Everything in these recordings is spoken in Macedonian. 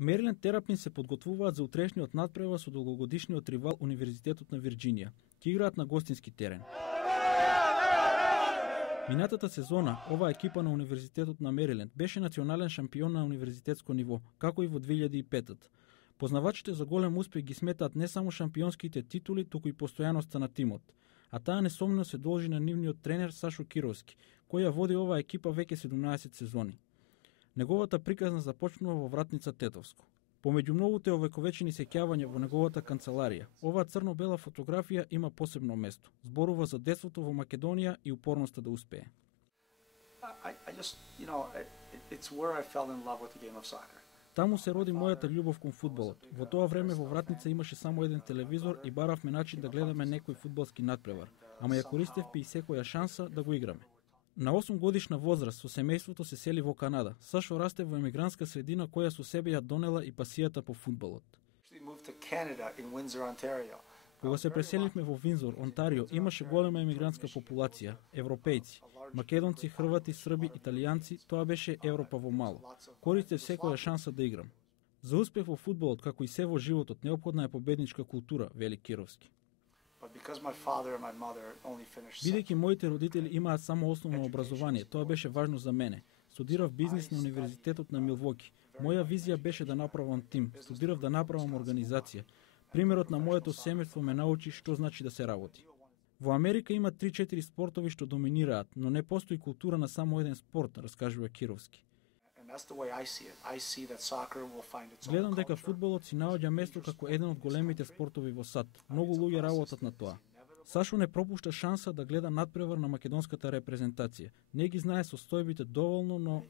Мериленд Терапин се подготвуваат за утрешниот надпревар со долгогодишниот ривал Универзитетот на Вирџинија. Ќе играат на гостински терен. Минатата сезона, оваа екипа на Универзитетот на Мериленд беше национален шампион на универзитетско ниво, како и во 2005-та. Познавачите за голем успех ги сметаат не само шампионските титули, туку и постојаноста на тимот. А таа несомнено се должи на нивниот тренер Сашо Кировски, кој ја води оваа екипа веќе 17 сезони. Неговата приказна започнува во вратница Тетовско. Помеѓу многуте овековечени сеќавања во неговата канцеларија, оваа црно-бела фотографија има посебно место. Зборува за детството во Македонија и упорноста да успее. Таму се роди мојата љубов кон фудбалот. Во тоа време во вратница имаше само еден телевизор и баравме начин да гледаме некој фудбалски надпревар, ама ја користевме и секоја шанса да го играме. На 8 годишна возраст со семејството се сели во Канада. Сашо расте во емигрантска средина која со себе ја донела и пасијата по фудбалот. Кога се преселивме во Виндзор, Онтарио, имаше голема емигрантска популација, европејци, македонци, хрвати, срби, италијанци, тоа беше Европа во мало. Користев секоја шанса да играм. За успех во фудбалот, како и се во животот, неопходна е победничка култура, вели Кировски. Бидејќи моите родители имаат само основно образование, тоа беше важно за мене. Студирав бизнис на Универзитетот на Милвоки. Моја визија беше да направам тим, студирав да направам организација. Примерот на моето семејство ме научи што значи да се работи. Во Америка има 3-4 спортови што доминираат, но не постои култура на само еден спорт, раскажува Кировски. Гледам дека фудбалот си наоѓа место како еден од големите спортови во САД. Многу луѓе работат на тоа. Сашо не пропушта шанса да гледа надпревар на македонската репрезентација. Не ги знае состојбите доволно, но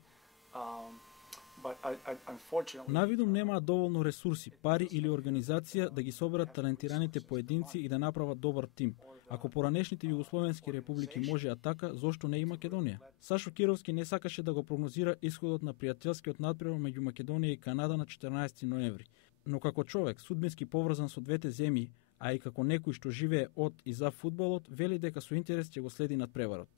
навидум немаат доволно ресурси, пари или организација да ги соберат талентираните поединци и да направат добар тим. Ако поранешните југословенски републики можеа така, зошто не и Македонија? Сашо Кировски не сакаше да го прогнозира исходот на пријателскиот надпревар меѓу Македонија и Канада на 14 ноември. Но како човек, судбински поврзан со двете земји, а и како некој што живее од и за фудбалот, вели дека со интерес ќе го следи надпреварот.